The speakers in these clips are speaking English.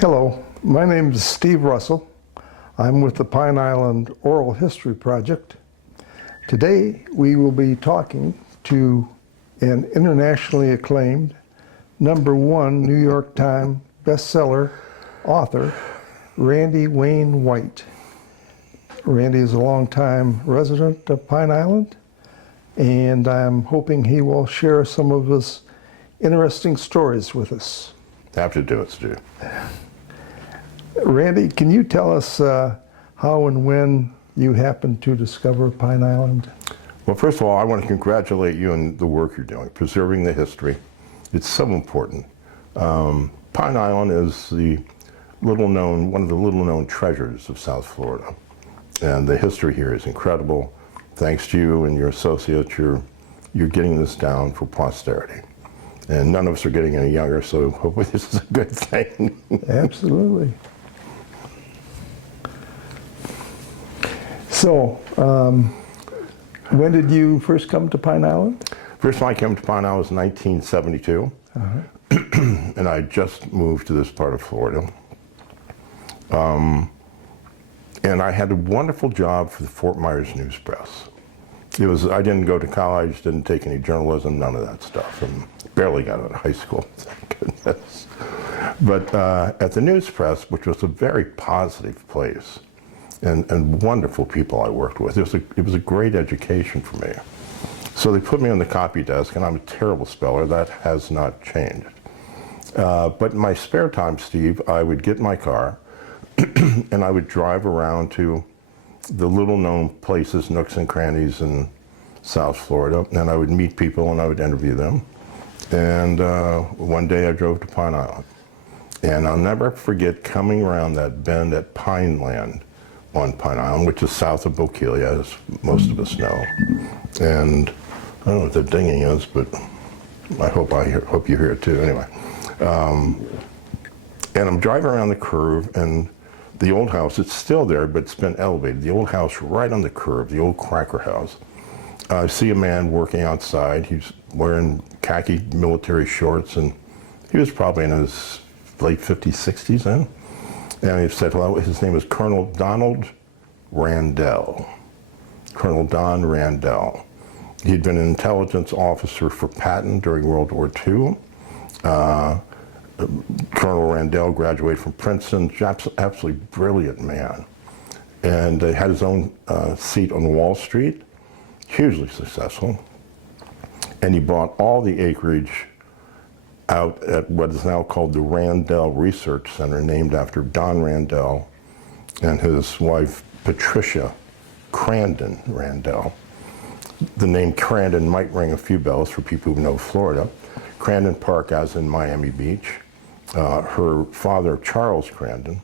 Hello, my name is Steve Russell. I'm with the Pine Island Oral History Project. Today we will be talking to an internationally acclaimed #1 New York Times bestseller author, Randy Wayne White. Randy is a longtime resident of Pine Island, and I'm hoping he will share some of his interesting stories with us. Happy to do it, Stu. Randy, can you tell us how and when you happened to discover Pine Island? Well, first of all, I want to congratulate you on the work you're doing, preserving the history. It's so important. Pine Island is one of the little-known treasures of South Florida. And the history here is incredible. Thanks to you and your associates, you're getting this down for posterity. And none of us are getting any younger, so hopefully this is a good thing. Absolutely. So, when did you first come to Pine Island? First time I came to Pine Island was 1972, and I just moved to this part of Florida. And I had a wonderful job for the Fort Myers News Press. I didn't go to college, didn't take any journalism, none of that stuff, and barely got out of high school, thank goodness. But at the News Press, which was a very positive place, and wonderful people I worked with, it was a great education for me. So they put me on the copy desk, and I'm a terrible speller. That has not changed. But in my spare time, Steve, I would get in my car, and I would drive around to the little-known places, nooks and crannies in South Florida, and I would meet people and I would interview them. And one day I drove to Pine Island. And I'll never forget coming around that bend at Pineland on Pine Island, which is south of Bokeelia, as most of us know. And I don't know what the dinging is, but I hope you hear it too, anyway. And I'm driving around the curve, and the old house, it's still there, but it's been elevated. The old house right on the curve, the old cracker house. I see a man working outside. He's wearing khaki military shorts, and he was probably in his late 50s, 60s then. And he said hello. His name was Colonel Donald Randell. Colonel Don Randell. He'd been an intelligence officer for Patton during World War II. Colonel Randell graduated from Princeton, absolutely brilliant man. And had his own seat on Wall Street, hugely successful. And he bought all the acreage out at what is now called the Randell Research Center, named after Don Randell and his wife, Patricia Crandon Randell. The name Crandon might ring a few bells for people who know Florida. Crandon Park, as in Miami Beach. Her father, Charles Crandon,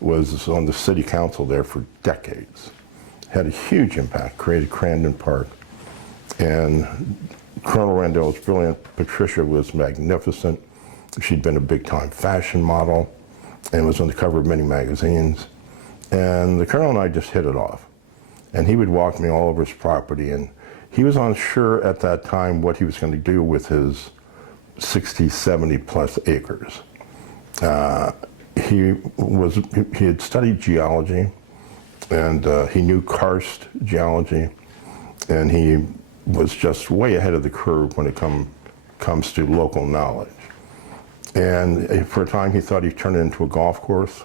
was on the city council there for decades. Had a huge impact, created Crandon Park. And Colonel Randell was brilliant. Patricia was magnificent. She'd been a big-time fashion model and was on the cover of many magazines. And the Colonel and I just hit it off. And he would walk me all over his property, and he was unsure at that time what he was going to do with his 60, 70 plus acres. He had studied geology, and he knew karst geology, and he was just way ahead of the curve when it comes to local knowledge. And for a time he thought he'd turn it into a golf course.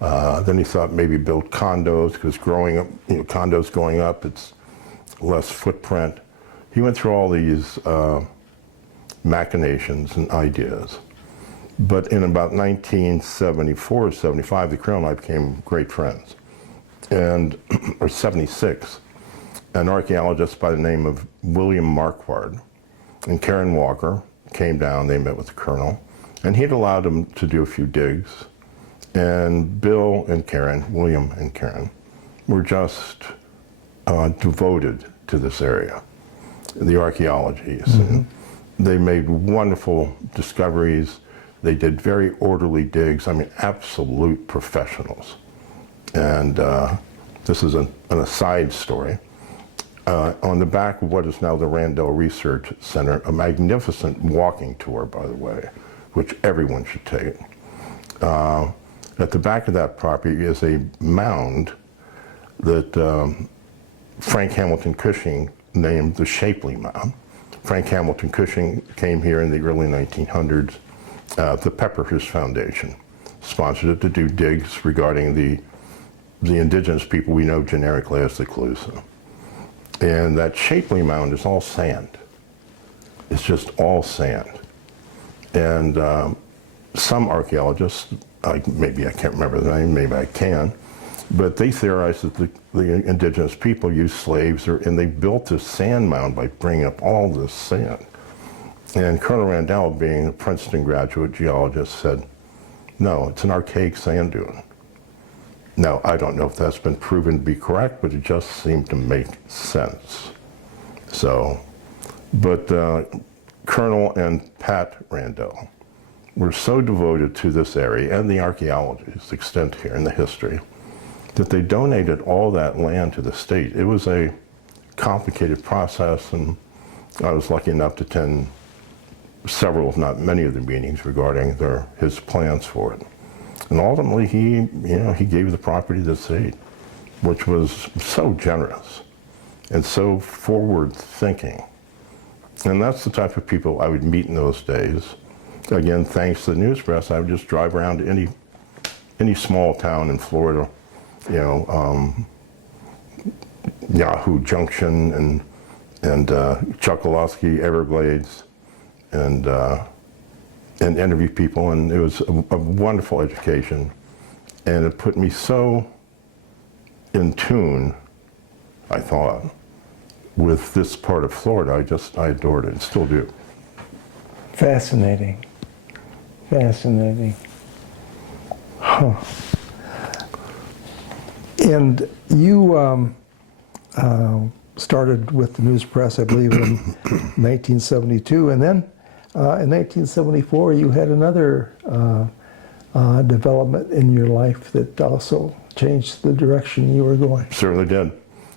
Then he thought maybe build condos, because growing up, condos going up, it's less footprint. He went through all these machinations and ideas. But in about 1974 or 75, the Colonel and I became great friends. And, or 76, an archaeologist by the name of William Marquard and Karen Walker came down. They met with the Colonel, and he'd allowed them to do a few digs. And Bill and Karen, William and Karen, were just devoted to this area, the archaeologies. And they made wonderful discoveries. They did very orderly digs. I mean, absolute professionals. And this is an aside story. On the back of what is now the Randell Research Center, a magnificent walking tour, by the way, which everyone should take. At the back of that property is a mound that Frank Hamilton Cushing named the Shapley Mound. Frank Hamilton Cushing came here in the early 1900s. The Pepperhurst Foundation sponsored it to do digs regarding the indigenous people we know generically as the Calusa. And that Shapley Mound is all sand. It's just all sand. And some archaeologists, maybe I can't remember the name, maybe I can, but they theorized that the indigenous people used slaves, and they built this sand mound by bringing up all this sand. And Colonel Randall, being a Princeton graduate geologist, said, no, it's an archaic sand dune. Now, I don't know if that's been proven to be correct, but it just seemed to make sense. So, but Colonel and Pat Randall were so devoted to this area and the archaeology's extent here and the history that they donated all that land to the state. It was a complicated process, and I was lucky enough to attend several, if not many, of the meetings regarding his plans for it. And ultimately, he gave the property to the state, which was so generous and so forward-thinking. And that's the type of people I would meet in those days. Again, thanks to the news press, I would just drive around to any small town in Florida, Yahoo Junction and Chokoloskee, Everglades, and interview people, and it was a wonderful education, and it put me so in tune, I thought, with this part of Florida. I adored it, and still do. Fascinating. Fascinating. Huh. And you started with the news press, I believe, in 1972, and then in 1974 you had another development in your life that also changed the direction you were going. Certainly did.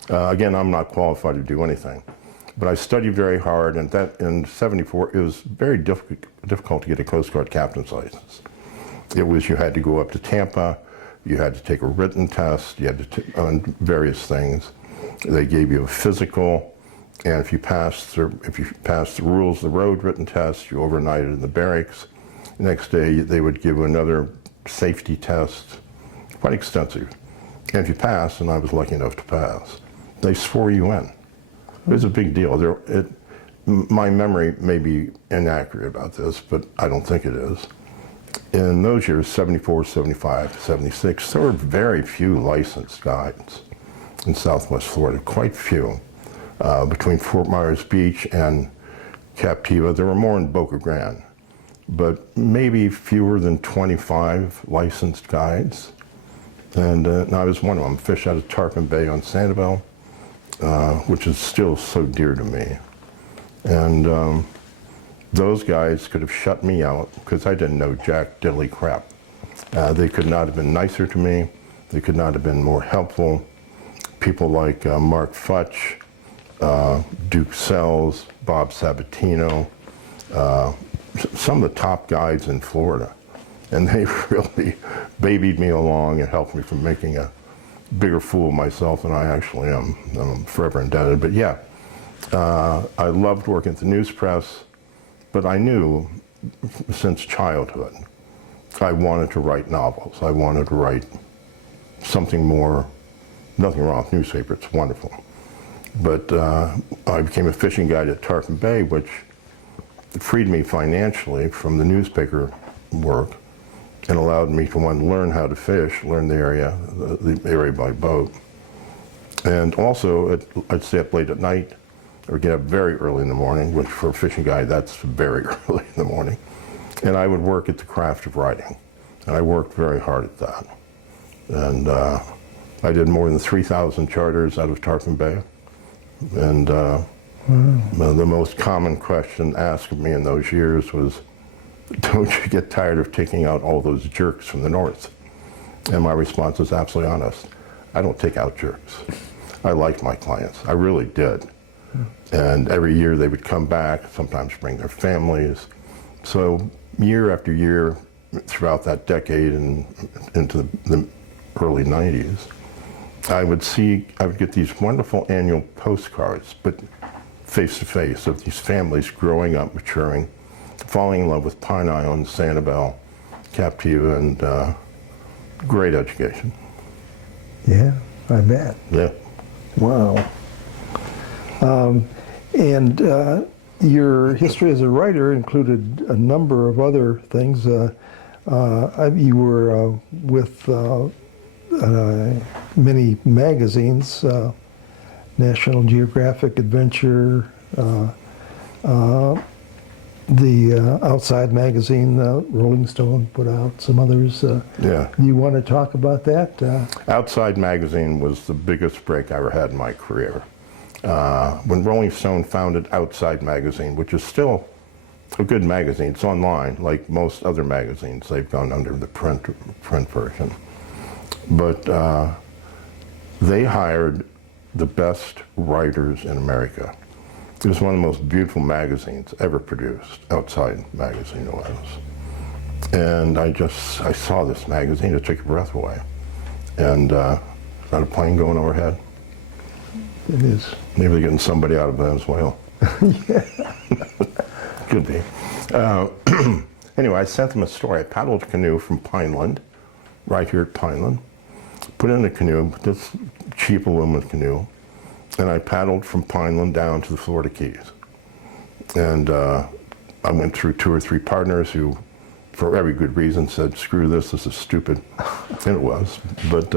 Again, I'm not qualified to do anything, but I studied very hard, and that in '74 it was very difficult to get a Coast Guard captain's license. You had to go up to Tampa, you had to take a written test, you had to on various things. They gave you a physical, and if you passed the rules of the road written test, you overnighted in the barracks. The next day they would give you another safety test, quite extensive. And if you passed, and I was lucky enough to pass, they swore you in. It was a big deal. My memory may be inaccurate about this, but I don't think it is. In those years, 74, 75, 76, there were very few licensed guides in Southwest Florida, quite few. Between Fort Myers Beach and Captiva, there were more in Boca Grande, but maybe fewer than 25 licensed guides. And I was one of them, fish out of Tarpon Bay on Sanibel, which is still so dear to me. And those guys could have shut me out because I didn't know jack diddly crap. They could not have been nicer to me. They could not have been more helpful. People like Mark Futch, Duke Sells, Bob Sabatino, some of the top guides in Florida. And they really babied me along and helped me from making a bigger fool of myself than I actually am. I'm forever indebted. But yeah, I loved working at the news press, but I knew since childhood I wanted to write novels. I wanted to write something more. Nothing wrong with newspaper, it's wonderful. But I became a fishing guide at Tarpon Bay, which freed me financially from the newspaper work and allowed me to learn how to fish, learn the area by boat. And also, I'd stay up late at night or get up very early in the morning, which for a fishing guide, that's very early in the morning. And I would work at the craft of writing. And I worked very hard at that. And I did more than 3,000 charters out of Tarpon Bay. And the most common question asked of me in those years was, don't you get tired of taking out all those jerks from the north? And my response was absolutely honest. I don't take out jerks. I liked my clients. I really did. And every year they would come back, sometimes bring their families. So year after year, throughout that decade and into the early 90s, I would get these wonderful annual postcards, but face to face, of these families growing up, maturing, falling in love with Pine Island, Sanibel, Captiva, and great education. Yeah, I bet. Yeah. Wow. And your history as a writer included a number of other things. You were with many magazines, National Geographic, Adventure, the Outside magazine, Rolling Stone put out, some others. Yeah. You want to talk about that? Outside magazine was the biggest break I ever had in my career. When Rolling Stone founded Outside magazine, which is still a good magazine, it's online, like most other magazines, they've gone under the print version. But they hired the best writers in America. It was one of the most beautiful magazines ever produced. Outside magazine was. And I saw this magazine, it took your breath away. And is that a plane going overhead? It is. Maybe they're getting somebody out of Venezuela. Could be. Anyway, I sent them a story. I paddled a canoe from Pineland, right here at Pineland, put in a canoe, this cheap aluminum canoe, and I paddled from Pineland down to the Florida Keys. And I went through 2 or 3 partners who, for every good reason, said, screw this is stupid. And it was. But,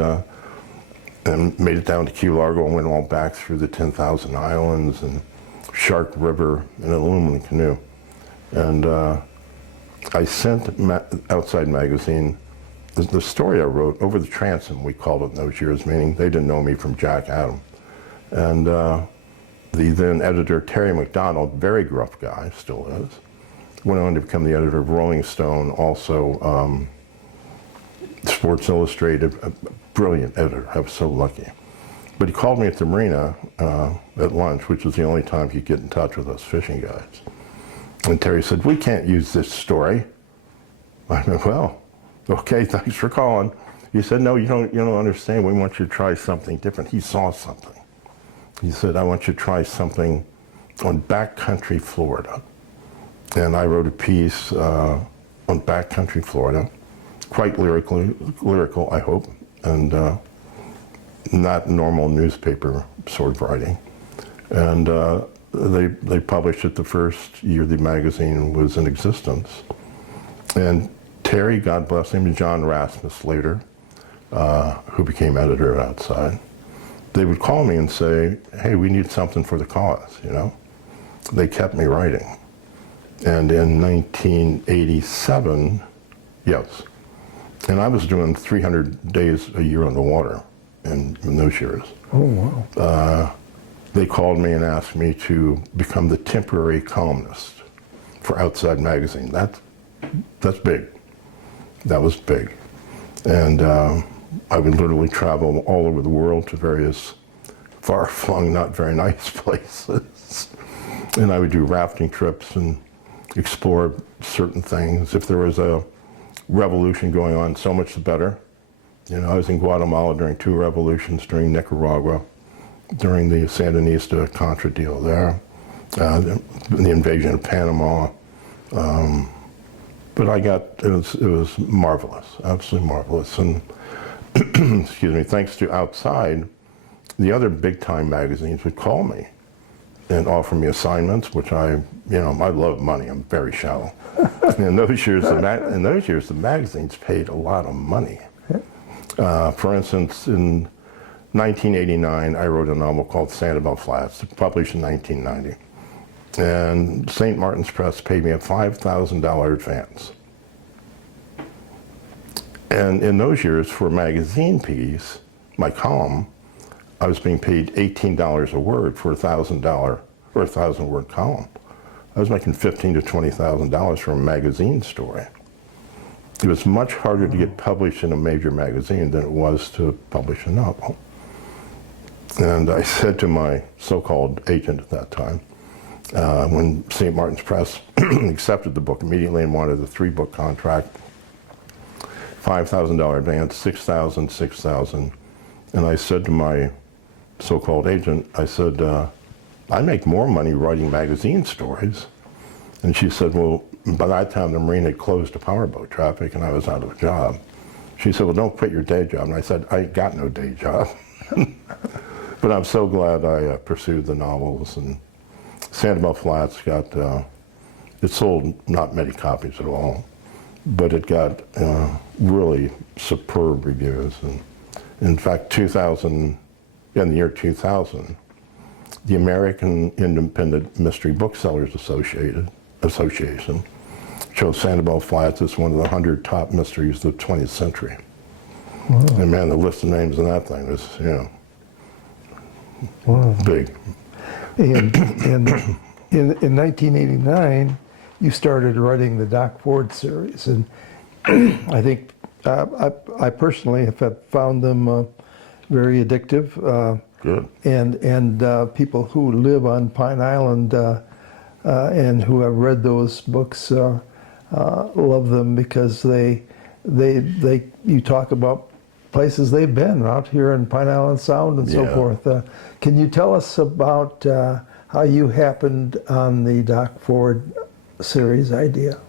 and made it down to Key Largo and went all back through the 10,000 islands and Shark River in an aluminum canoe. And I sent Outside magazine the story I wrote over the transom, we called it in those years, meaning they didn't know me from Jack Adam. And the then editor, Terry McDonald, very gruff guy, still is, went on to become the editor of Rolling Stone, also Sports Illustrated, a brilliant editor. I was so lucky. But he called me at the marina at lunch, which was the only time he'd get in touch with us fishing guides. And Terry said, we can't use this story. I went, well, okay, thanks for calling. He said, no, you don't understand. We want you to try something different. He saw something. He said, I want you to try something on backcountry Florida. And I wrote a piece on backcountry Florida, quite lyrical, I hope, and not normal newspaper sort of writing. And they published it the first year the magazine was in existence. And Terry, God bless him, and John Rasmus later, who became editor at Outside, they would call me and say, hey, we need something for the cause, you know? They kept me writing. And in 1987, yes, and I was doing 300 days a year on the water in those years. Oh, wow. They called me and asked me to become the temporary columnist for Outside magazine. That's big. That was big. And I would literally travel all over the world to various far-flung, not very nice places. And I would do rafting trips and explore certain things. If there was a revolution going on, so much the better. You know, I was in Guatemala during 2 revolutions, during Nicaragua, during the Sandinista Contra deal there, the invasion of Panama. But it was marvelous, absolutely marvelous. And excuse me, thanks to Outside, the other big time magazines would call me and offer me assignments, which I love money. I'm very shallow. In those years, the magazines paid a lot of money. For instance, in 1989, I wrote a novel called Sanibel Flats, published in 1990. And St. Martin's Press paid me a $5,000 advance. And in those years, for a magazine piece, my column, I was being paid $18 a word for $1,000 or a 1,000-word column. I was making $15,000 to $20,000 for a magazine story. It was much harder to get published in a major magazine than it was to publish a novel. And I said to my so-called agent at that time, when St. Martin's Press accepted the book immediately and wanted a 3-book contract, $5,000 advance, 6,000, 6,000. And I said to my so-called agent, I said, I make more money writing magazine stories. And she said, well, by that time the Marine had closed to powerboat traffic and I was out of a job. She said, well, don't quit your day job. And I said, I got no day job. But I'm so glad I pursued the novels. And Sanibel Flats got, it sold not many copies at all, but it got really superb reviews. And in fact, in the year 2000, the American Independent Mystery Booksellers Association chose Sanibel Flats as one of the 100 top mysteries of the 20th century. Wow. And man, the list of names in that thing was, wow, big. And in 1989, you started writing the Doc Ford series, and I think I personally have found them very addictive. Good. And people who live on Pine Island and who have read those books love them because you talk about places they've been out here in Pine Island Sound and so forth. Can you tell us about how you happened on the Doc Ford series idea?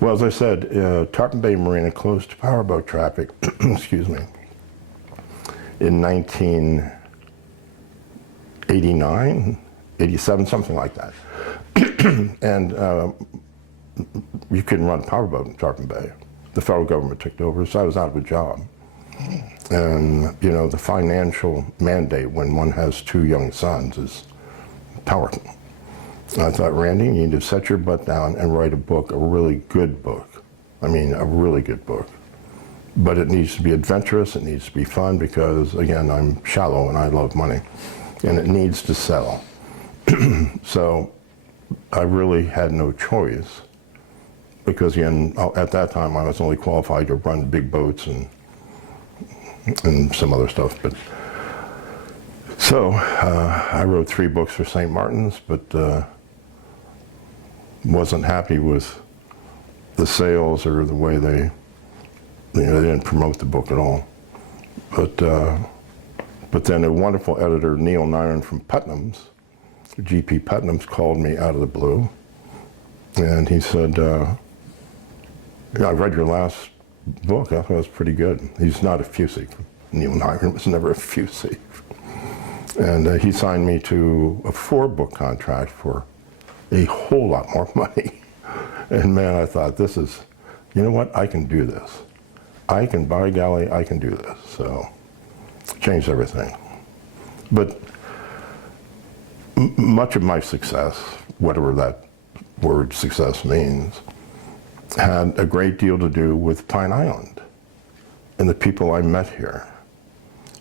Well, as I said, Tarpon Bay Marina closed to powerboat traffic, excuse me, in 1989, 87, something like that. And you couldn't run a powerboat in Tarpon Bay. The federal government took over, so I was out of a job. And, the financial mandate when one has 2 young sons is powerful. And I thought, Randy, you need to set your butt down and write a book, a really good book. I mean, a really good book. But it needs to be adventurous, it needs to be fun, because, again, I'm shallow and I love money. And it needs to sell. So I really had no choice, because, again, at that time I was only qualified to run big boats and some other stuff. But so I wrote 3 books for St. Martin's, but wasn't happy with the sales or the way they didn't promote the book at all. But then a wonderful editor, Neil Nyron from Putnam's, G.P. Putnam's, called me out of the blue, and he said, I read your last book, I thought it was pretty good. He's not effusive. Neil Nyron was never effusive. And he signed me to a 4-book contract for a whole lot more money. And man, I thought, this is, you know what, I can do this. By golly, I can do this. So, changed everything. But much of my success, whatever that word success means, had a great deal to do with Pine Island and the people I met here.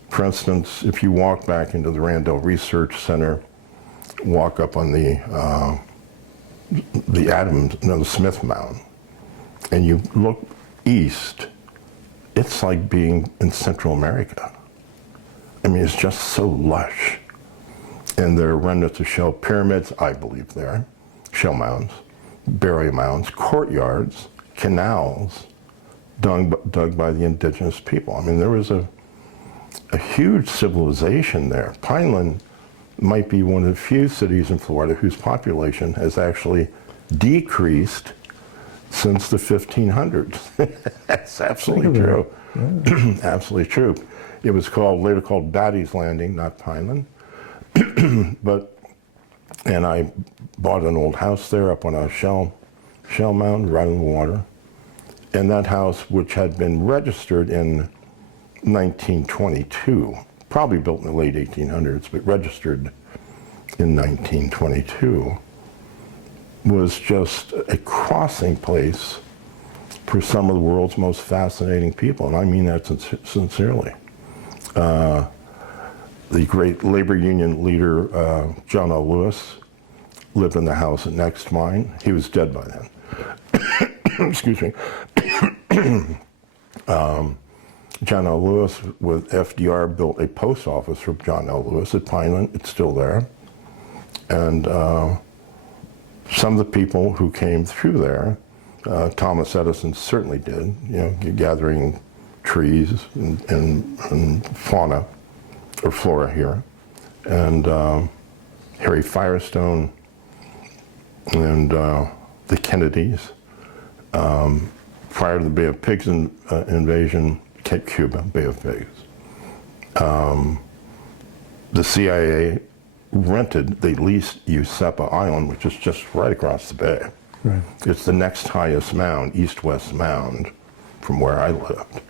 For instance, if you walk back into the Randall Research Center, walk up on the Smith Mound, and you look east, it's like being in Central America. I mean, it's just so lush. And there are remnants of shell pyramids, I believe there, shell mounds, burial mounds, courtyards, canals dug by the indigenous people. I mean, there was a huge civilization there. Pineland might be one of the few cities in Florida whose population has actually decreased since the 1500s. That's absolutely true. Yeah. Absolutely true. It was later called Batty's Landing, not Pineland. And I bought an old house there up on a shell mound right in the water. And that house, which had been registered in 1922, probably built in the late 1800s, but registered in 1922, was just a crossing place for some of the world's most fascinating people, and I mean that sincerely. The great labor union leader, John L. Lewis, lived in the house next to mine. He was dead by then. Excuse me. John L. Lewis with FDR built a post office for John L. Lewis at Pineland. It's still there. And some of the people who came through there Thomas Edison certainly did, you know, gathering trees and fauna, or flora here. And Harry Firestone and the Kennedys. Prior to the Bay of Pigs invasion, Cuba, Bay of Pigs. The CIA they leased Usepa Island, which is just right across the bay. Right. It's the next highest mound, east-west mound, from where I lived.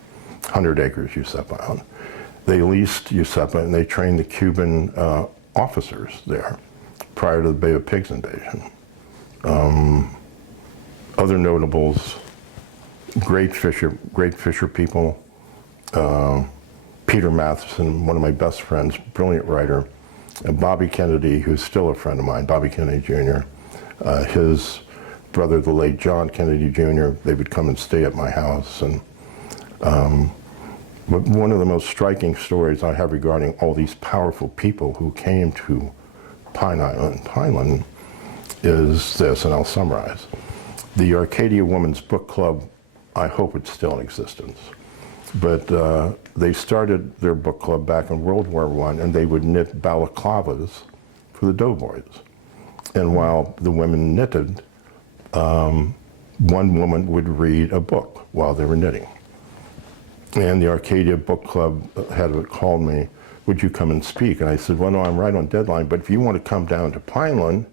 100 acres, Usepa Island. They leased Usepa and they trained the Cuban officers there prior to the Bay of Pigs invasion. Other notables, great fisher people. Peter Matheson, one of my best friends, brilliant writer. Bobby Kennedy, who's still a friend of mine, Bobby Kennedy Jr. His brother, the late John Kennedy Jr., they would come and stay at my house. And but one of the most striking stories I have regarding all these powerful people who came to Pineland is this, and I'll summarize. The Arcadia Women's Book Club, I hope it's still in existence, but they started their book club back in World War I, and they would knit balaclavas for the doughboys. And while the women knitted, one woman would read a book while they were knitting. And the Arcadia Book Club had called me, would you come and speak? And I said, well, no, I'm right on deadline, but if you want to come down to Pineland,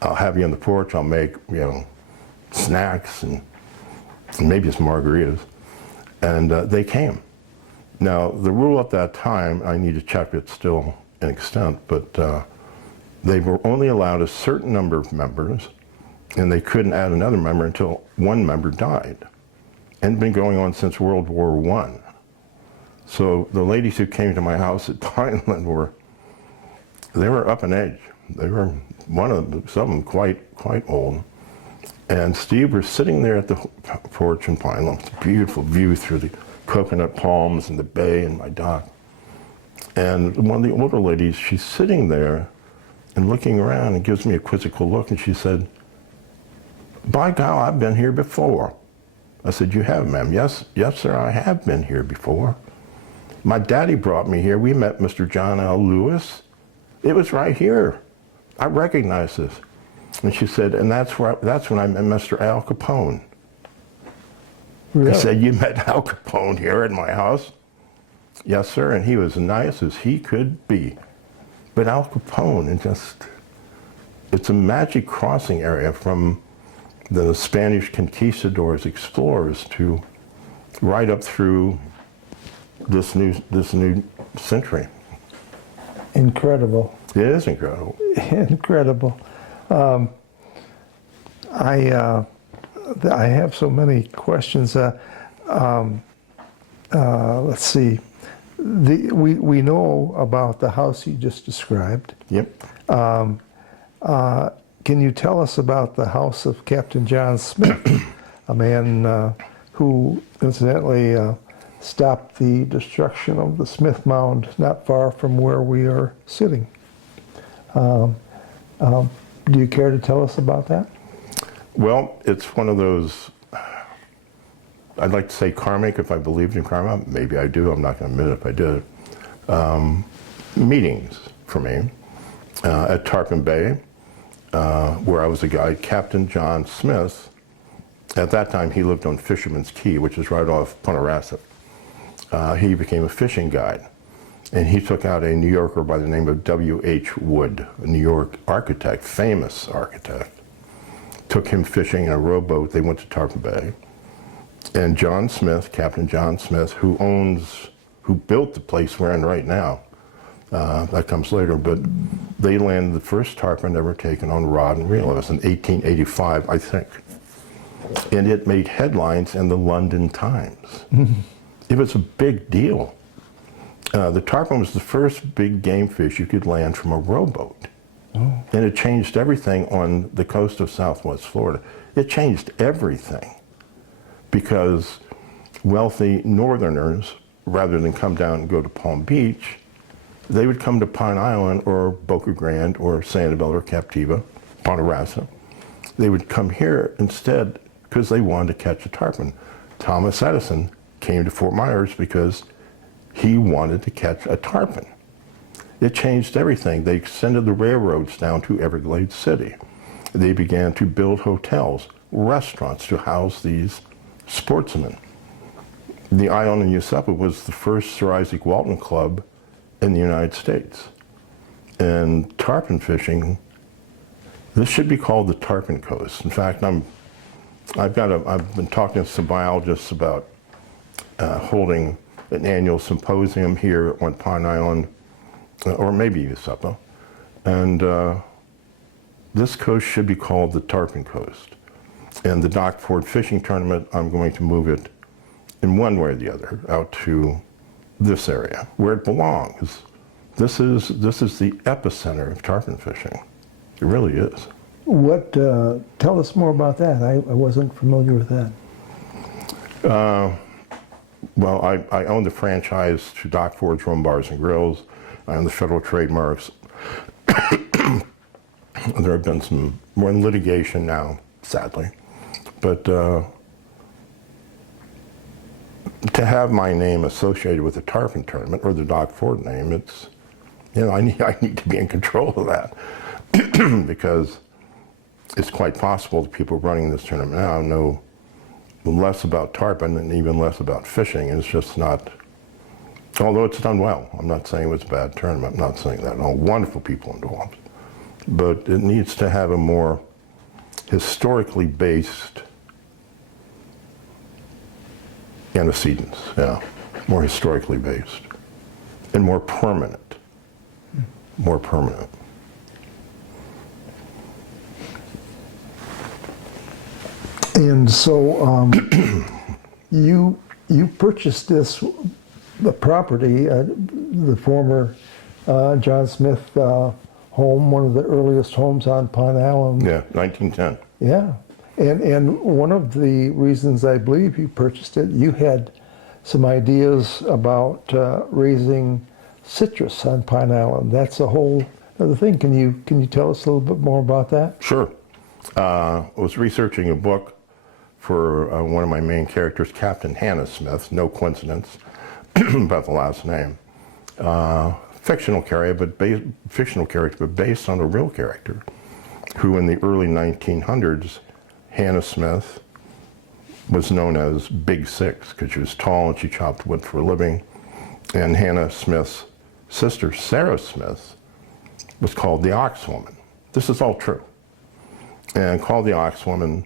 I'll have you on the porch, I'll make, you know, snacks and maybe some margaritas. And they came. Now, the rule at that time, I need to check it's still in extent, but they were only allowed a certain number of members, and they couldn't add another member until one member died. And been going on since World War I. So the ladies who came to my house at Pineland were up in age. They were some of them quite old. And Steve was sitting there at the porch in Pineland, with a beautiful view through the coconut palms and the bay and my dock. And one of the older ladies, she's sitting there and looking around and gives me a quizzical look, and she said, by God, I've been here before. I said, you have, ma'am? Yes, sir, I have been here before. My daddy brought me here. We met Mr. John L. Lewis. It was right here. I recognize this. And she said, and that's when I met Mr. Al Capone. Really? I said, you met Al Capone here at my house? Yes, sir, and he was nice as he could be. But Al Capone, it's a magic crossing area from the Spanish conquistadors, explorers, to right up through this new century. Incredible. It is incredible. Incredible. I have so many questions. Let's see. We know about the house you just described. Yep. Can you tell us about the house of Captain John Smith, a man who incidentally stopped the destruction of the Smith Mound not far from where we are sitting? Do you care to tell us about that? Well, it's one of those, I'd like to say karmic if I believed in karma. Maybe I do. I'm not going to admit if I did. Meetings for me at Tarpon Bay, where I was a guide. Captain John Smith, at that time he lived on Fisherman's Key, which is right off Pontarasset. He became a fishing guide, and he took out a New Yorker by the name of W.H. Wood, a New York architect, famous architect. Took him fishing in a rowboat. They went to Tarpon Bay, and John Smith, Captain John Smith, who built the place we're in right now, that comes later, but they landed the first tarpon ever taken on rod and reel. It was in 1885, I think. And it made headlines in the London Times. It was a big deal. The tarpon was the first big game fish you could land from a rowboat. Oh. And it changed everything on the coast of Southwest Florida. It changed everything because wealthy northerners, rather than come down and go to Palm Beach, they would come to Pine Island or Boca Grande or Sanibel or Captiva, Pontarasset, they would come here instead because they wanted to catch a tarpon. Thomas Edison came to Fort Myers because he wanted to catch a tarpon. It changed everything. They extended the railroads down to Everglades City. They began to build hotels, restaurants to house these sportsmen. The Island in Usepa was the first Sir Isaac Walton Club in the United States. And tarpon fishing, this should be called the Tarpon Coast. In fact, I've been talking to some biologists about holding an annual symposium here on Pine Island, or maybe Usepa. And this coast should be called the Tarpon Coast. And the Dock Ford Fishing Tournament, I'm going to move it in one way or the other out to this area where it belongs. This is the epicenter of tarpon fishing. It really is. What? Tell us more about that. I wasn't familiar with that. Well, I own the franchise to Dock Ford's Rum Bars and Grills. I own the federal trademarks. There have been some more in litigation now, sadly. But to have my name associated with the tarpon tournament or the Dock Ford name, it's, you know, I need to be in control of that because it's quite possible the people running this tournament now know less about tarpon and even less about fishing. It's just not, although it's done well. I'm not saying it was a bad tournament. I'm not saying that. All wonderful people involved. But it needs to have a more historically based antecedents, yeah, more historically based and more permanent, more permanent. And so you purchased the property, the former John Smith home, one of the earliest homes on Pine Island. Yeah, 1910. Yeah, and one of the reasons I believe you purchased it, you had some ideas about raising citrus on Pine Island. That's a whole other thing. Can you tell us a little bit more about that? Sure. I was researching a book for one of my main characters, Captain Hannah Smith, no coincidence about the last name. Fictional character, but based on a real character, who in the early 1900s, Hannah Smith was known as Big Six because she was tall and she chopped wood for a living. And Hannah Smith's sister, Sarah Smith, was called the Oxwoman. This is all true. And called the Oxwoman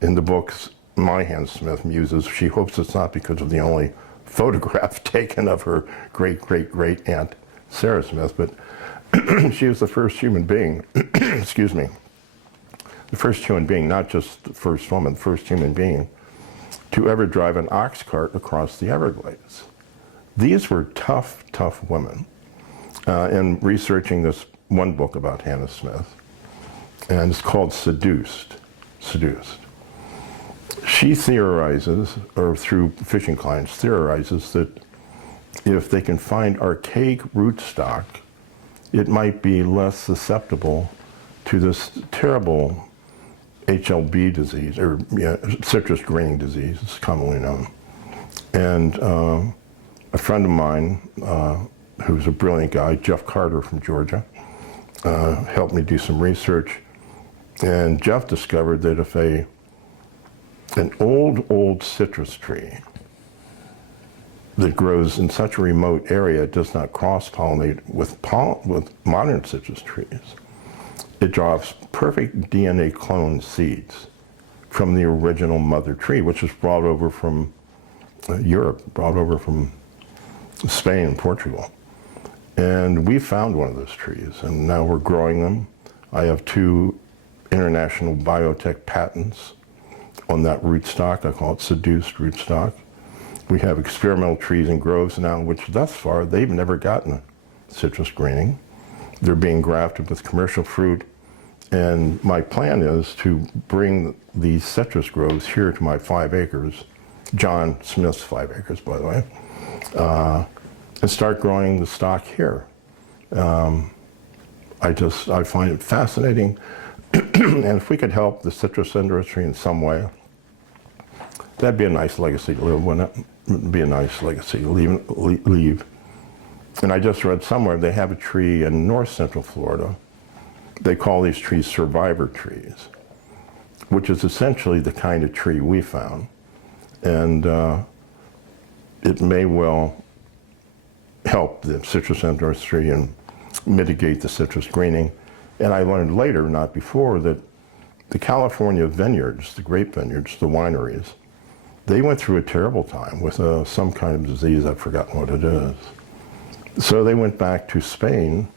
in the books my Hannah Smith muses. She hopes it's not because of the only photograph taken of her great-great-great aunt, Sarah Smith, but she was the first human being, excuse me, the first human being, not just the first woman, the first human being to ever drive an ox cart across the Everglades. These were tough, tough women. In researching this one book about Hannah Smith, and it's called Seduced. She theorizes, or through fishing clients, theorizes that if they can find archaic rootstock, it might be less susceptible to this terrible HLB disease, or citrus greening disease, it's commonly known. And a friend of mine, who's a brilliant guy, Jeff Carter from Georgia, helped me do some research. And Jeff discovered that if an old citrus tree that grows in such a remote area does not cross-pollinate with modern citrus trees, it drops perfect DNA clone seeds from the original mother tree, which was brought over from Europe, brought over from Spain and Portugal. And we found one of those trees, and now we're growing them. I have 2 international biotech patents on that rootstock. I call it Seduced rootstock. We have experimental trees and groves now, which thus far, they've never gotten citrus greening. They're being grafted with commercial fruit. And my plan is to bring these citrus groves here to my 5 acres, John Smith's 5 acres, by the way, and start growing the stock here. I find it fascinating And if we could help the citrus industry in some way, that'd be a nice legacy to live, wouldn't it? It'd be a nice legacy to leave. And I just read somewhere they have a tree in north central Florida. They call these trees survivor trees, which is essentially the kind of tree we found. And it may well help the citrus industry and mitigate the citrus greening. And I learned later, not before, that the California vineyards, the grape vineyards, the wineries, they went through a terrible time with some kind of disease. I've forgotten what it is. So they went back to Spain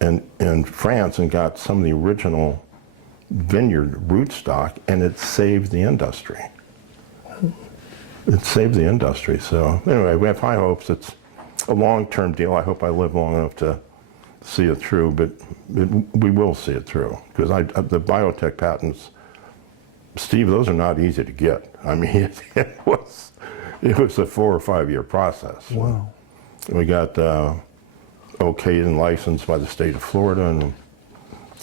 and France and got some of the original vineyard rootstock, and it saved the industry. It saved the industry. So anyway, we have high hopes. It's a long-term deal. I hope I live long enough to see it through, but we will see it through. Because the biotech patents, Steve, those are not easy to get. I mean, it was a 4 or 5 year process. Wow. We got okayed and licensed by the state of Florida, and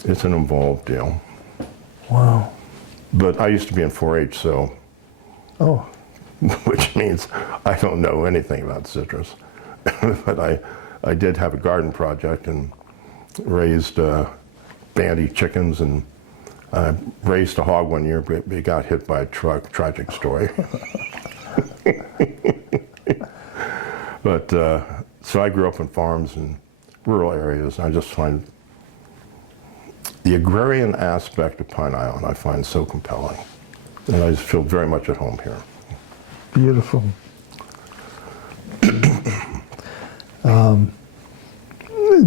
it's an involved deal. Wow. But I used to be in 4-H, so, Oh, which means I don't know anything about citrus. But I did have a garden project and raised bandy chickens, and I raised a hog one year, but it got hit by a truck. Tragic story. But so I grew up in farms and rural areas, and I just find the agrarian aspect of Pine Island I find so compelling, and I just feel very much at home here. beautiful.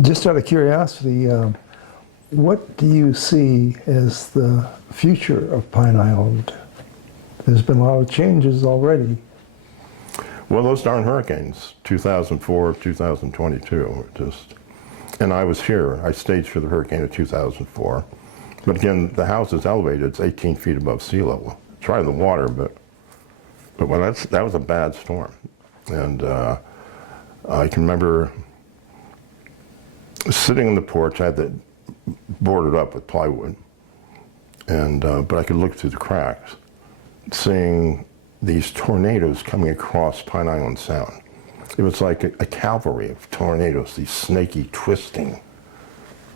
Just out of curiosity, what do you see as the future of Pine Island? There's been a lot of changes already. Well, those darn hurricanes, 2004, 2022, just, and I was here. I staged for the hurricane of 2004. But again, the house is elevated. It's 18 feet above sea level. It's right in the water, but well, that was a bad storm. And I can remember sitting on the porch. I had it boarded up with plywood, and but I could look through the cracks, seeing these tornadoes coming across Pine Island Sound. It was like a cavalry of tornadoes, these snaky, twisting,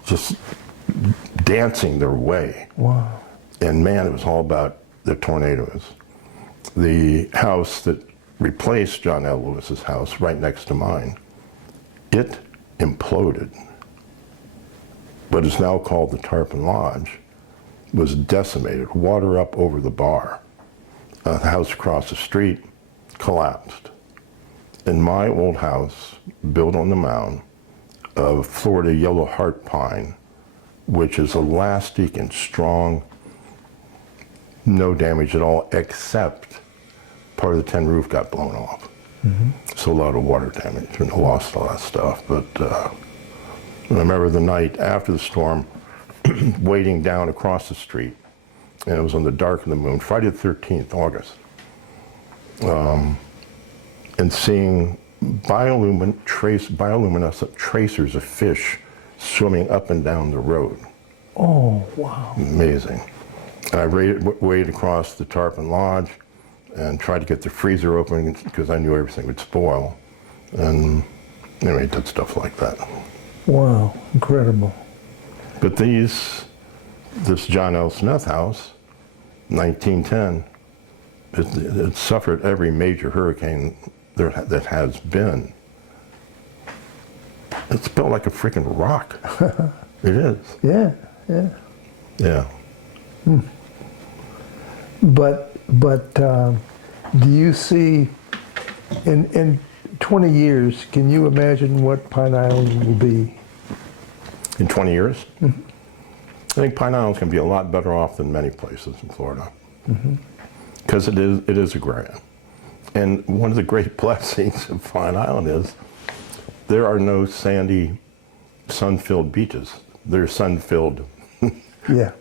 just dancing their way. Wow. And man, it was all about the tornadoes. The house that replaced John L. Lewis's house, right next to mine, it imploded. What is now called the Tarpon Lodge was decimated, water up over the bar. The house across the street collapsed. And my old house, built on the mound of Florida yellow heart pine, which is elastic and strong, no damage at all, except part of the tin roof got blown off. Mm-hmm. So a lot of water damage, and I lost all that stuff. But I remember the night after the storm, waiting down across the street, and it was on the dark of the moon, Friday the 13th, August, and seeing bioluminescent tracers of fish swimming up and down the road. Oh, wow. Amazing. And I waited across the Tarpon Lodge and tried to get the freezer open because I knew everything would spoil. And anyway, did stuff like that. Wow, incredible. But this John L. Smith house, 1910, it suffered every major hurricane that has been. It's built like a freaking rock. It is. Yeah, yeah. Yeah. But do you see, in 20 years, can you imagine what Pine Island will be? In 20 years? Mm-hmm. I think Pine Island's going to be a lot better off than many places in Florida. Because it is agrarian. And one of the great blessings of Pine Island is there are no sandy, sun-filled beaches. There are sun-filled Yeah.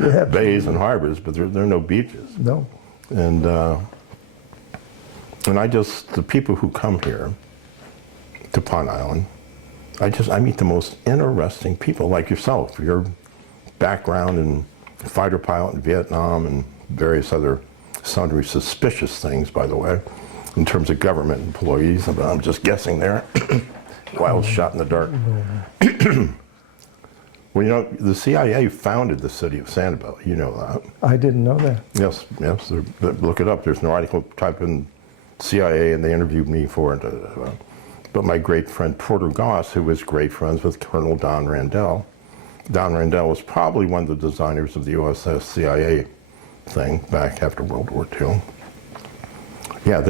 Yeah. bays and harbors, but there are no beaches. No. And the people who come here to Pine Island, I meet the most interesting people like yourself. Your background in fighter pilot in Vietnam, and various other sundry suspicious things, by the way, in terms of government employees. But I'm just guessing there. Wild shot in the dark. Well, you know, the CIA founded the city of Sanibel. You know that. I didn't know that. Yes, yes. Look it up. There's an article, type in CIA, and they interviewed me for it. But my great friend Porter Goss, who was great friends with Colonel Don Randell. Don Randell was probably one of the designers of the USS CIA thing back after World War II. Yeah,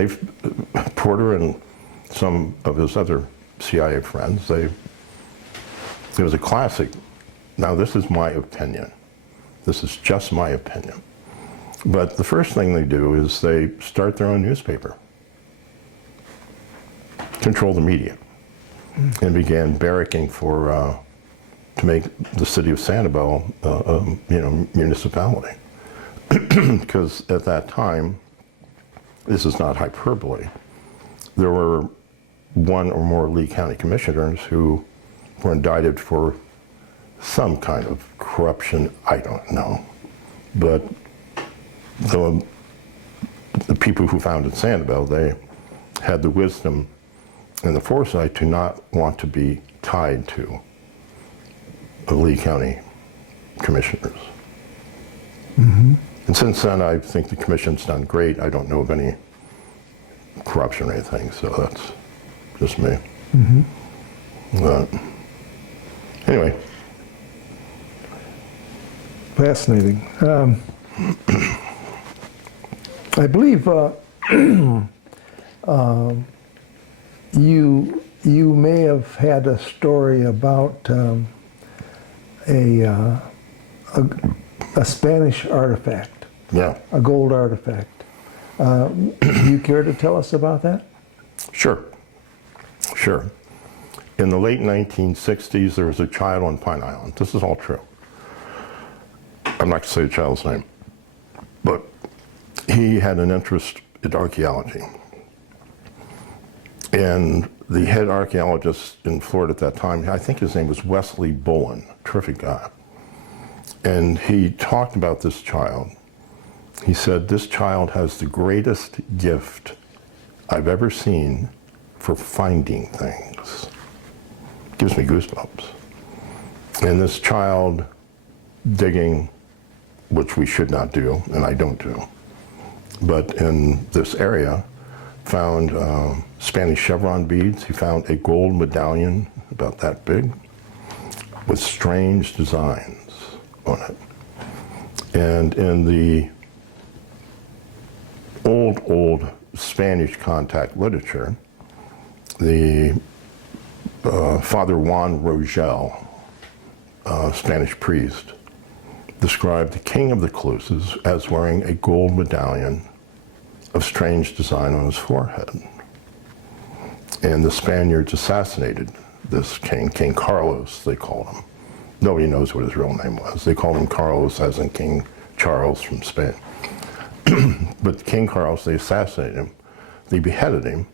Porter and some of his other CIA friends, it was a classic. Now, this is my opinion. This is just my opinion. But the first thing they do is they start their own newspaper, control the media, and began barracking to make the city of Sanibel a municipality. Because at that time, this is not hyperbole, there were one or more Lee County commissioners who were indicted for some kind of corruption, I don't know. But the people who founded Sanibel, they had the wisdom and the foresight to not want to be tied to the Lee County commissioners. Mm-hmm. And since then, I think the commission's done great. I don't know of any corruption or anything, so that's just me. Mm-hmm. But anyway. Fascinating. I believe you may have had a story about a Spanish artifact. Yeah. A gold artifact. Do you care to tell us about that? Sure. In the late 1960s, there was a child on Pine Island. This is all true. I'm not going to say the child's name, but he had an interest in archaeology. And the head archaeologist in Florida at that time, I think his name was Wesley Bolin, terrific guy. And he talked about this child. He said, this child has the greatest gift I've ever seen for finding things. Gives me goosebumps. And this child digging, which we should not do, and I don't do, but in this area, found Spanish chevron beads. He found a gold medallion about that big with strange designs on it. And in the old Spanish contact literature, the Father Juan Rogel, Spanish priest, described the king of the Calusas as wearing a gold medallion of strange design on his forehead. And the Spaniards assassinated this king, King Carlos, they called him. Nobody knows what his real name was. They called him Carlos, as in King Charles from Spain. But King Carlos, they assassinated him. They beheaded him.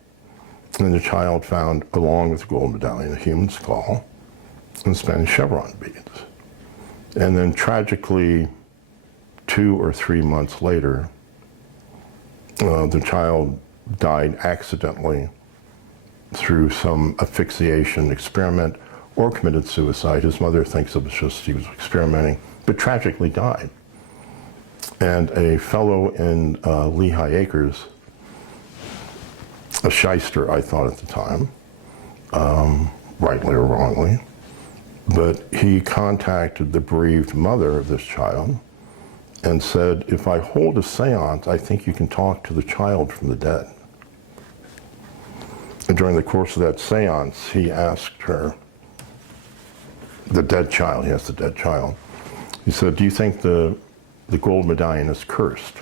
And the child found, along with the gold medallion, a human skull and Spanish chevron beads. And then tragically, 2 or 3 months later, the child died accidentally through some asphyxiation experiment or committed suicide. His mother thinks it was just he was experimenting, but tragically died. And a fellow in Lehigh Acres, a shyster, I thought at the time, rightly or wrongly, but he contacted the bereaved mother of this child and said, if I hold a seance, I think you can talk to the child from the dead. And during the course of that seance, he asked her, the dead child, yes, the dead child, he said, do you think the gold medallion is cursed?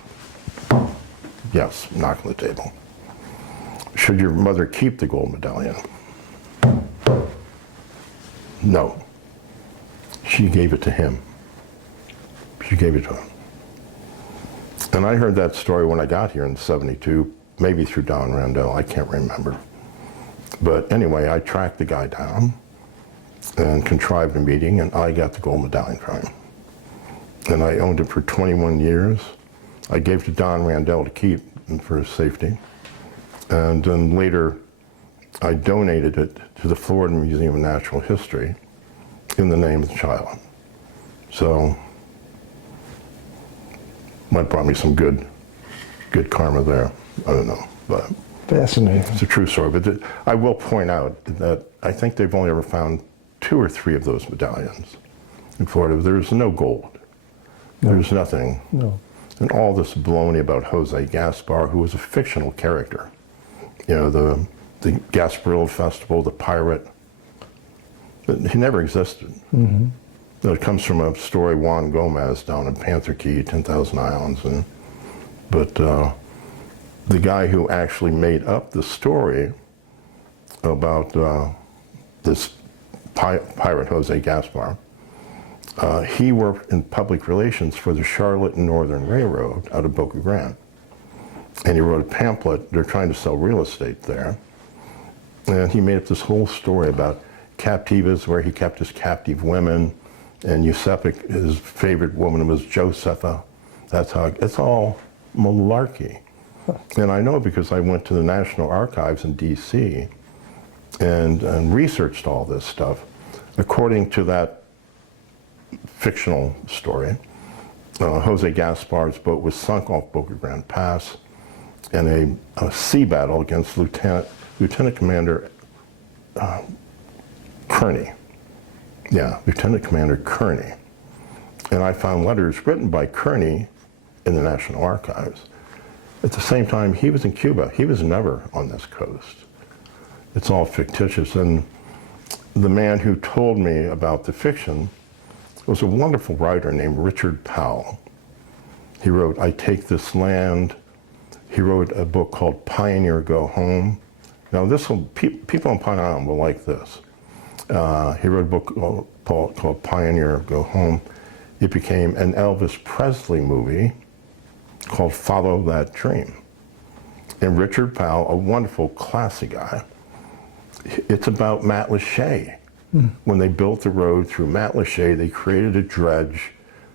Yes, knock on the table. Should your mother keep the gold medallion? No. She gave it to him. She gave it to him. And I heard that story when I got here in '72, maybe through Don Randell, I can't remember. But anyway, I tracked the guy down and contrived a meeting, and I got the gold medallion from him. and I owned it for 21 years. I gave to Don Randell to keep for his safety. And then later, I donated it to the Florida Museum of Natural History in the name of the child. So might brought me some good karma there. I don't know, but Fascinating. it's a true story. But I will point out that I think they've only ever found 2 or 3 of those medallions in Florida. There's no gold. There's nothing. No. And all this baloney about Jose Gaspar, who was a fictional character. You know, the Gasparilla Festival, the pirate. He never existed. Mm-hmm. It comes from a story Juan Gomez down in Panther Key, 10,000 Islands. But the guy who actually made up the story about this pirate, Jose Gaspar, he worked in public relations for the Charlotte and Northern Railroad out of Boca Grande. And he wrote a pamphlet. They're trying to sell real estate there. And he made up this whole story about captivas, where he kept his captive women. And Giuseppe, his favorite woman was Josepha. That's how, it's all malarkey. And I know because I went to the National Archives in DC and researched all this stuff. According to that fictional story, Jose Gaspar's boat was sunk off Boca Grande Pass in a sea battle against Lieutenant Commander Kearney. Yeah, Lieutenant Commander Kearney. And I found letters written by Kearney in the National Archives. At the same time, he was in Cuba. He was never on this coast. It's all fictitious. And the man who told me about the fiction was a wonderful writer named Richard Powell. He wrote, I Take This Land. He wrote a book called Pioneer Go Home. Now people on Pine Island will like this. He wrote a book called Pioneer Go Home. It became an Elvis Presley movie called Follow That Dream. And Richard Powell, a wonderful, classy guy, it's about Matlacha. When they built the road through Matlacha, they created a dredge,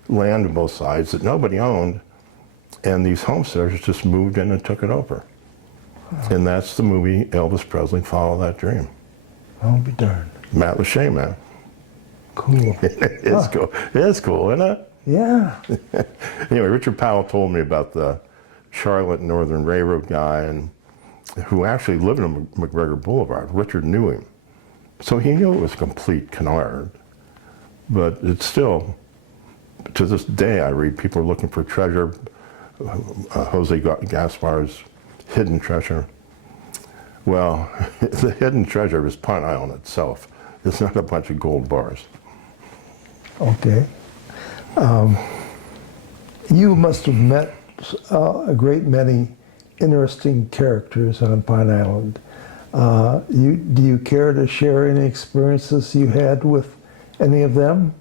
land on both sides that nobody owned, and these homesteaders just moved in and took it over. Wow. And that's the movie Elvis Presley, Follow That Dream. I'll be darned. Matlacha, man. Cool. It's cool. It's cool, isn't it? Yeah. Anyway, Richard Powell told me about the Charlotte Northern Railroad guy, and who actually lived on McGregor Boulevard. Richard knew him. So he knew it was a complete canard. But it's still, to this day, I read people are looking for treasure. Jose Gaspar's hidden treasure. Well, the hidden treasure is Pine Island itself. It's not a bunch of gold bars. Okay. You must have met a great many interesting characters on Pine Island. Do you care to share any experiences you had with any of them?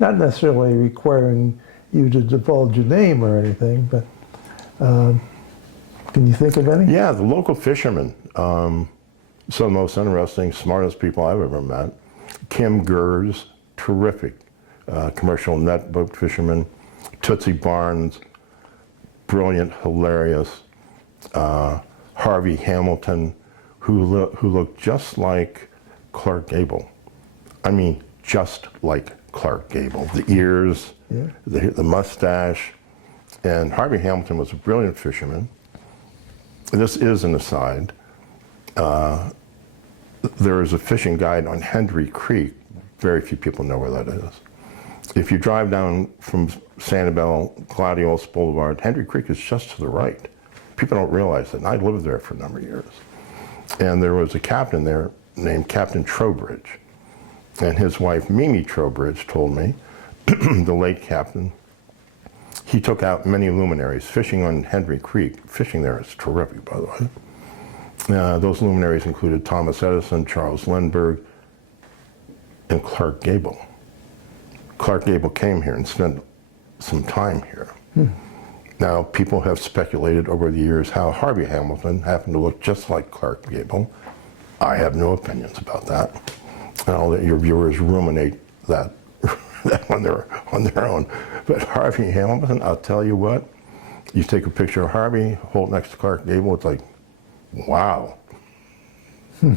Not necessarily requiring you to divulge your name or anything, but can you think of any? Yeah, the local fishermen. Some of the most interesting, smartest people I've ever met. Kim Gers, terrific commercial net boat fisherman. Tootsie Barnes, brilliant, hilarious. Harvey Hamilton, who looked just like Clark Gable. I mean, just like Clark Gable. The ears, yeah. the mustache. And Harvey Hamilton was a brilliant fisherman. This is an aside. There is a fishing guide on Hendry Creek. Very few people know where that is. If you drive down from Sanibel, Gladiolus Boulevard, Hendry Creek is just to the right. People don't realize that, and I lived there for a number of years. And there was a captain there named Captain Trowbridge. And his wife, Mimi Trowbridge, told me, the late captain, he took out many luminaries fishing on Hendry Creek. Fishing there is terrific, by the way. Those luminaries included Thomas Edison, Charles Lindbergh, and Clark Gable. Clark Gable came here and spent some time here. Now, people have speculated over the years how Harvey Hamilton happened to look just like Clark Gable. I have no opinions about that. And I'll let your viewers ruminate that on their own. But Harvey Hamilton, I'll tell you what, you take a picture of Harvey, hold it next to Clark Gable, it's like, wow. Wow.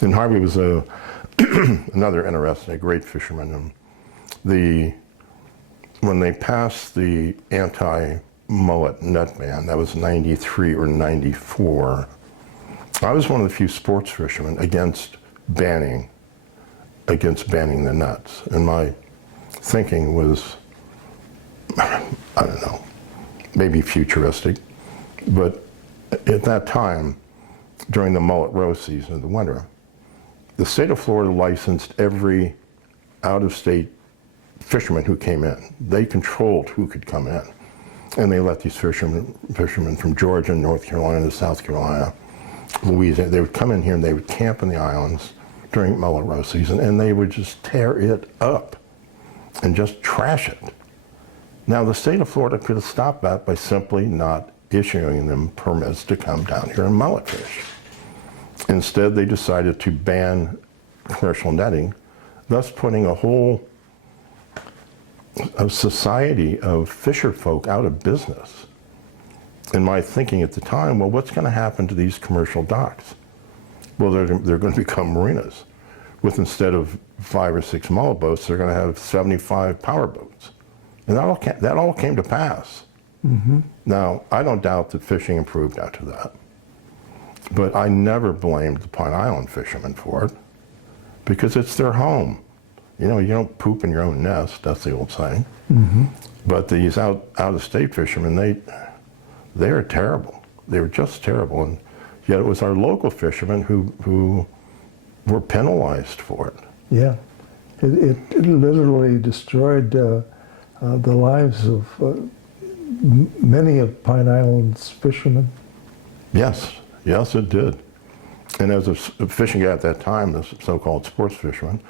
And Harvey was another interesting, a great fisherman. And when they passed the anti-mullet net ban, that was 93 or 94, I was one of the few sports fishermen against banning the nets. And my thinking was, I don't know, maybe futuristic, but at that time, during the mullet roe season of the winter, the state of Florida licensed every out-of-state fisherman who came in. They controlled who could come in. And they let these fishermen from Georgia, North Carolina, South Carolina, Louisiana, they would come in here and they would camp in the islands during mullet roe season, and they would just tear it up and just trash it. Now, the state of Florida could have stopped that by simply not issuing them permits to come down here and mullet fish. Instead, they decided to ban commercial netting, thus putting a society of fisher folk out of business. In my thinking at the time, well, what's going to happen to these commercial docks? Well, they're going to become marinas. With instead of 5 or 6 mullet boats, they're going to have 75 power boats. And that all came to pass. Mm-hmm. Now, I don't doubt that fishing improved after that. But I never blamed the Pine Island fishermen for it, because it's their home. You know, you don't poop in your own nest, that's the old saying. Mm-hmm. But these out-of-state fishermen, they are terrible. They were just terrible. And yet it was our local fishermen who were penalized for it. Yeah, it literally destroyed the lives of many of Pine Island's fishermen. Yes, it did. And as a fishing guy at that time, the so-called sports fisherman,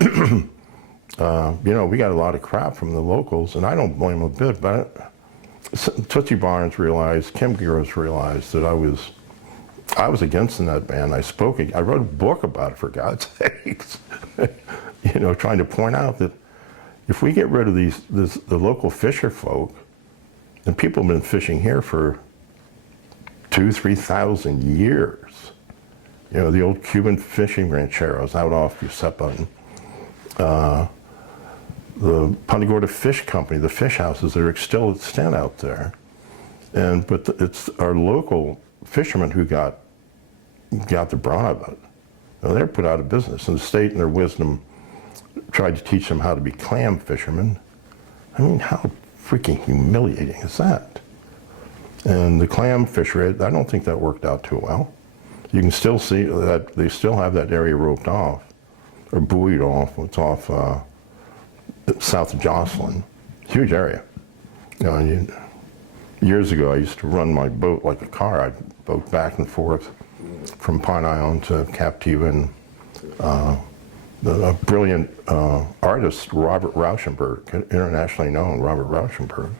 you know, we got a lot of crap from the locals, and I don't blame them a bit, but Tootsie Barnes realized, Kim Giros realized that I was against the net ban. I wrote a book about it, for God's sakes. You know, trying to point out that if we get rid of the local fisher folk, and people have been fishing here for 2,000-3,000 years. You know, the old Cuban fishing rancheros out off Giuseppe, the Punta Gorda Fish Company, the fish houses that are still extant out there. But it's our local fishermen who got the brunt of it. You know, they're put out of business, and the state in their wisdom tried to teach them how to be clam fishermen. I mean, how freaking humiliating is that? And the clam fishery, I don't think that worked out too well. You can still see that they still have that area roped off, or buoyed off. It's off south of Jocelyn. Huge area. You know, years ago, I used to run my boat like a car. I'd boat back and forth from Pine Island to Captiva, and the brilliant artist, Robert Rauschenberg, internationally known Robert Rauschenberg,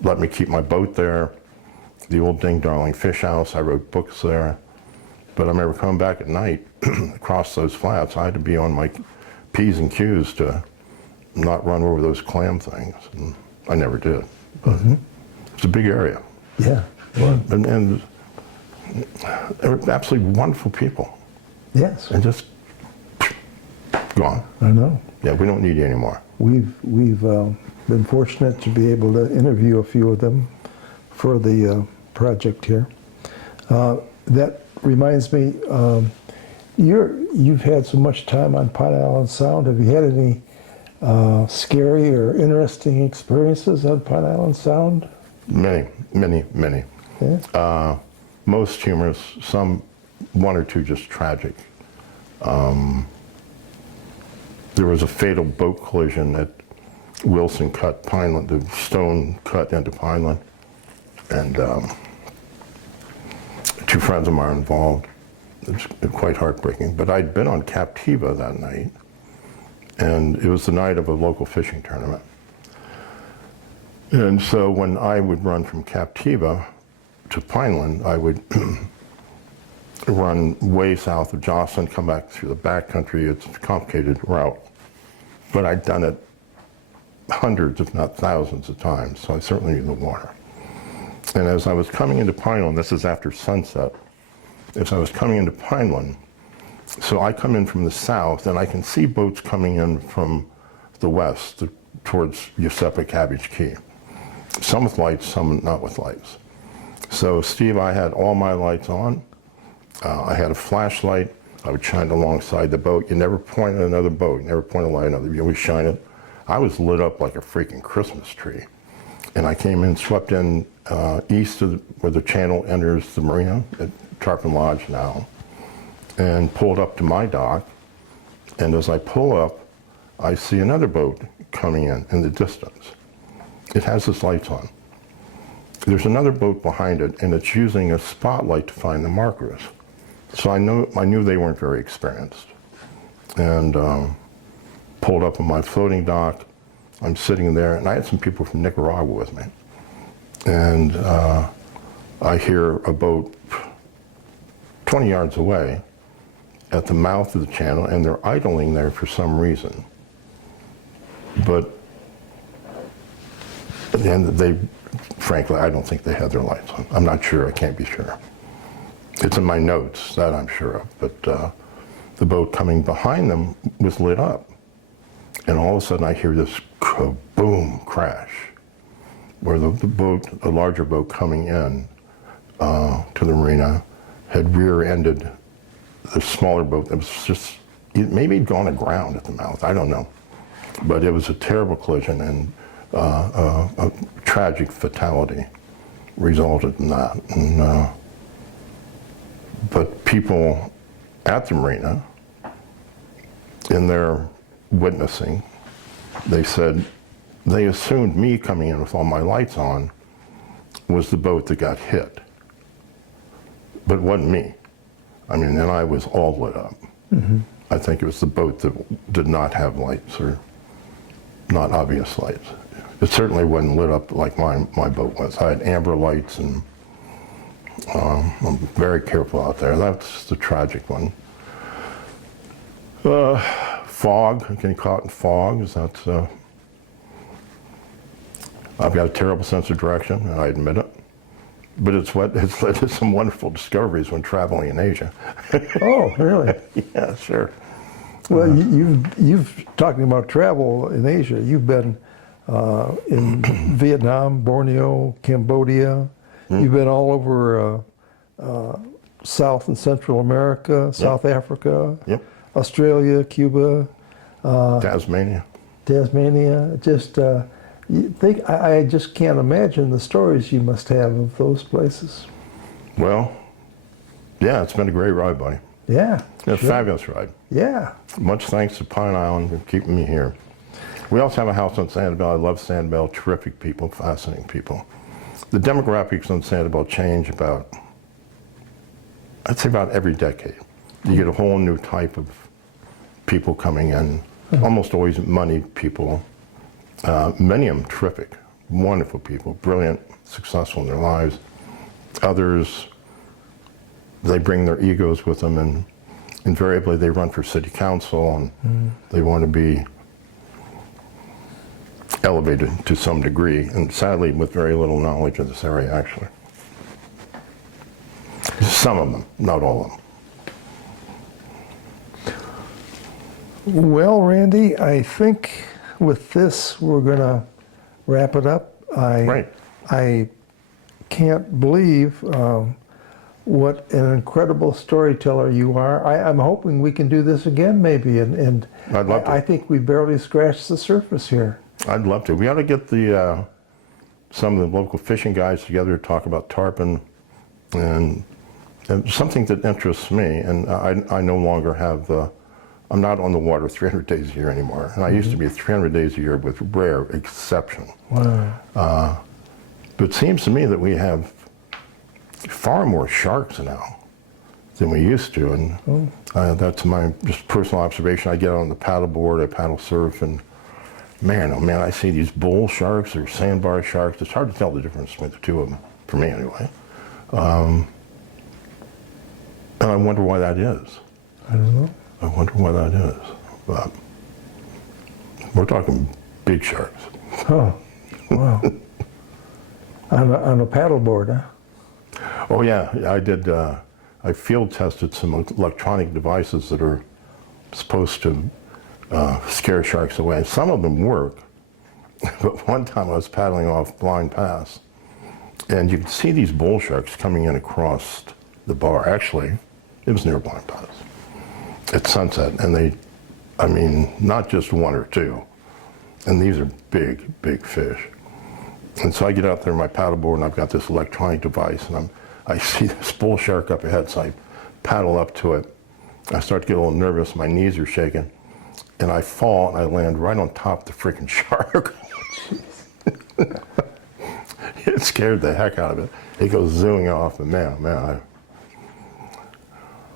let me keep my boat there. The old Ding Darling Fish House, I wrote books there. But I remember coming back at night across those flats, I had to be on my P's and Q's to not run over those clam things. And I never did. But it's a big area. Yeah. And they were absolutely wonderful people. Yes. And just gone. I know. Yeah, we don't need you anymore. We've been fortunate to be able to interview a few of them for the project here. That reminds me, you've had so much time on Pine Island Sound. Have you had any scary or interesting experiences on Pine Island Sound? Many. Yeah. Most humorous, one or two just tragic. There was a fatal boat collision at Wilson Cut, Pineland, the stone cut into Pineland, and 2 friends of mine involved. It was quite heartbreaking. But I'd been on Captiva that night, and it was the night of a local fishing tournament. And so when I would run from Captiva to Pineland, I would run way south of Jocelyn, come back through the backcountry. It's a complicated route, but I'd done it hundreds, if not thousands of times, so I certainly knew the water. And as I was coming into Pineland, this is after sunset, as I was coming into Pineland, so I come in from the south, and I can see boats coming in from the west towards Giuseppe Cabbage Key. Some with lights, some not with lights. So Steve, I had all my lights on. I had a flashlight. I would shine alongside the boat. You never point at another boat. You never point a light at another. You always shine it. I was lit up like a freaking Christmas tree. And I came in, swept in east of where the channel enters the marina at Tarpon Lodge now, and pulled up to my dock. And as I pull up, I see another boat coming in the distance. It has its lights on. There's another boat behind it, and it's using a spotlight to find the markers. So I knew they weren't very experienced. And pulled up on my floating dock. I'm sitting there, and I had some people from Nicaragua with me. And I hear a boat 20 yards away at the mouth of the channel, and they're idling there for some reason. But at the end, frankly, I don't think they had their lights on. I'm not sure, I can't be sure. It's in my notes, that I'm sure of, but the boat coming behind them was lit up. And all of a sudden I hear this kaboom crash, where the larger boat coming in to the marina had rear-ended the smaller boat that was just, maybe it'd gone aground at the mouth, I don't know. But it was a terrible collision, and a tragic fatality resulted in that. And, but people at the marina, in their witnessing, they said they assumed me coming in with all my lights on was the boat that got hit. But it wasn't me. I mean, and I was all lit up. Mm-hmm. I think it was the boat that did not have lights, or not obvious lights. It certainly wasn't lit up like my boat was. I had amber lights, and I'm very careful out there. That's the tragic one. Fog, getting caught in fog, I've got a terrible sense of direction, and I admit it. But it's led to some wonderful discoveries when traveling in Asia. Oh, really? Yeah, sure. Well, you've talking about travel in Asia. You've been in Vietnam, Borneo, Cambodia. Mm. You've been all over South and Central America, South Africa, Australia, Cuba, Tasmania. Just I just can't imagine the stories you must have of those places. Well, yeah, it's been a great ride, buddy. Yeah. A fabulous ride. Yeah. Much thanks to Pine Island for keeping me here. We also have a house on Sanibel. I love Sanibel. Terrific people, fascinating people. The demographics on Sanibel change I'd say about every decade. You get a whole new type of people coming in, almost always moneyed people. Many of them terrific, wonderful people, brilliant, successful in their lives. Others, they bring their egos with them, and invariably they run for city council, and they want to be elevated to some degree, and sadly with very little knowledge of this area, actually. Some of them, not all of them. Well, Randy, I think with this we're going to wrap it up. I can't believe what an incredible storyteller you are. I'm hoping we can do this again, maybe, and I'd love to. I think we barely scratched the surface here. I'd love to. We ought to get some of the local fishing guys together to talk about tarpon, and something that interests me. And I no longer have I'm not on the water 300 days a year anymore, and I used to be 300 days a year with rare exception. Wow. But it seems to me that we have far more sharks now than we used to, and that's my just personal observation. I get on the paddleboard, I paddle surf, and man, oh man, I see these bull sharks or sandbar sharks. It's hard to tell the difference between the two of them, for me anyway. And I wonder why that is. I don't know. I wonder why that is. But we're talking big sharks. Oh, wow. on a paddleboard, huh? Oh yeah, I did. I field tested some electronic devices that are supposed to scare sharks away. Some of them work, but one time I was paddling off Blind Pass, and you could see these bull sharks coming in across the bar. Actually, it was near Blind Pass at sunset, and they, I mean, not just one or two, and these are big, big fish. And so I get out there on my paddleboard, and I've got this electronic device, and I see this bull shark up ahead, so I paddle up to it. I start to get a little nervous, my knees are shaking, and I fall, and I land right on top of the freaking shark. It scared the heck out of it. It goes zooming off, and man,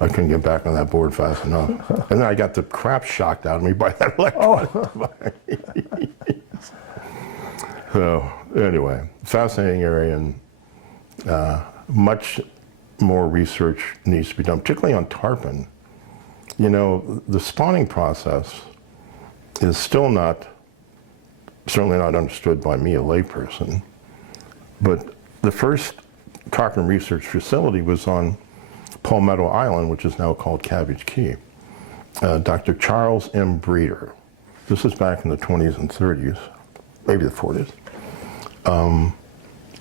I couldn't get back on that board fast enough. And then I got the crap shocked out of me by that electronic device. So anyway, fascinating area, and much more research needs to be done, particularly on tarpon. You know, the spawning process is still not, certainly not understood by me, a layperson, but the first tarpon research facility was on Palmetto Island, which is now called Cabbage Key. Dr. Charles M. Breeder. This is back in the 20s and 30s, maybe the 40s.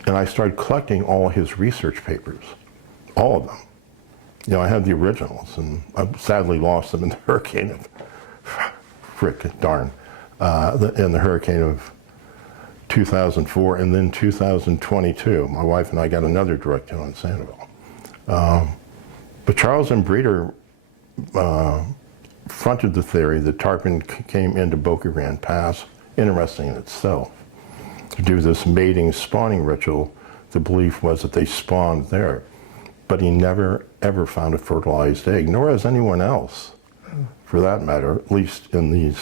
And I started collecting all his research papers, all of them. You know, I had the originals, and I sadly lost them in the hurricane of, in the hurricane of 2004, and then 2022. My wife and I got another direct hit on Sandoval. But Charles M. Breeder fronted the theory that tarpon came into Boca Grande Pass, interesting in itself, to do this mating spawning ritual. The belief was that they spawned there, but he never ever found a fertilized egg, nor has anyone else, for that matter, at least in these,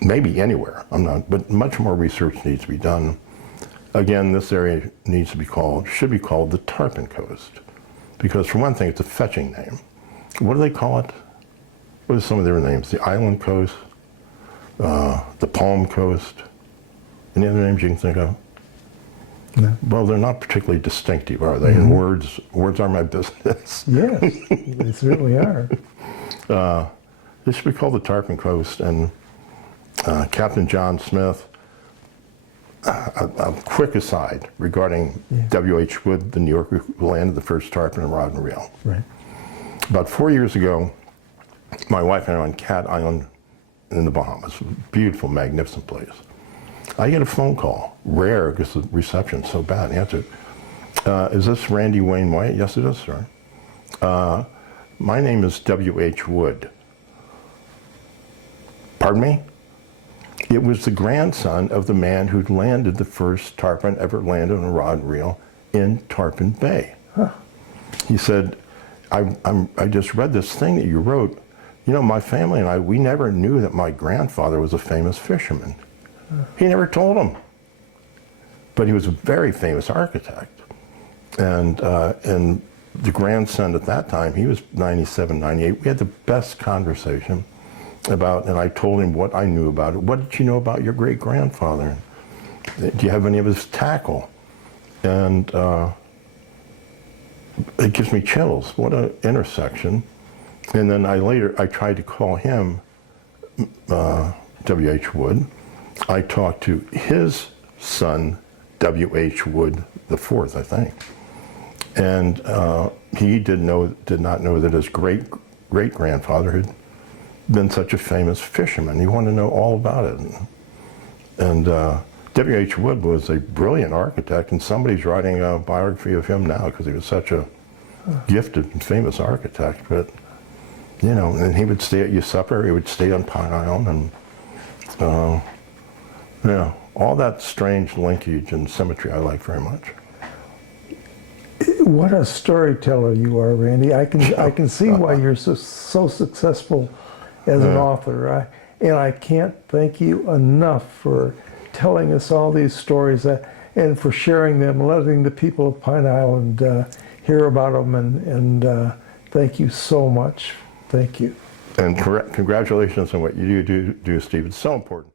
maybe anywhere, I'm not, but much more research needs to be done. Again, this area needs to be called, should be called the Tarpon Coast, because for one thing, it's a fetching name. What do they call it? What are some of their names? The Island Coast, the Palm Coast. Any other names you can think of? No. Well, they're not particularly distinctive, are they? And words are my business. Yes, they certainly are. This should be called the Tarpon Coast, and Captain John Smith, a quick aside regarding W.H. Wood, the New Yorker who landed the first tarpon in rod and reel. Right. About 4 years ago, my wife and I were on Cat Island in the Bahamas, beautiful, magnificent place. I get a phone call, rare because the reception's so bad. Answer, is this Randy Wayne White? Yes, it is, sir. My name is W.H. Wood. Pardon me? It was the grandson of the man who'd landed the first tarpon ever landed on a rod and reel in Tarpon Bay. Huh. He said, I just read this thing that you wrote. You know, my family and I, we never knew that my grandfather was a famous fisherman. He never told him. But he was a very famous architect. And the grandson at that time, he was 97, 98. We had the best conversation about, and I told him what I knew about it. What did you know about your great-grandfather? Do you have any of his tackle? And it gives me chills. What an intersection. And then I tried to call him, W.H. Wood. I talked to his son, W.H. Wood IV, I think. And he did not know that his great-grandfather had been such a famous fisherman. He wanted to know all about it. And W.H. Wood was a brilliant architect, and somebody's writing a biography of him now because he was such a gifted and famous architect. But, you know, and he would stay at your supper, he would stay on Pine Island, and yeah, all that strange linkage and symmetry I like very much. What a storyteller you are, Randy. I can see why you're so successful as an author. And I can't thank you enough for telling us all these stories. and for sharing them, letting the people of Pine Island hear about them, and thank you so much. Thank you. And congratulations on what you do, Steve. It's so important.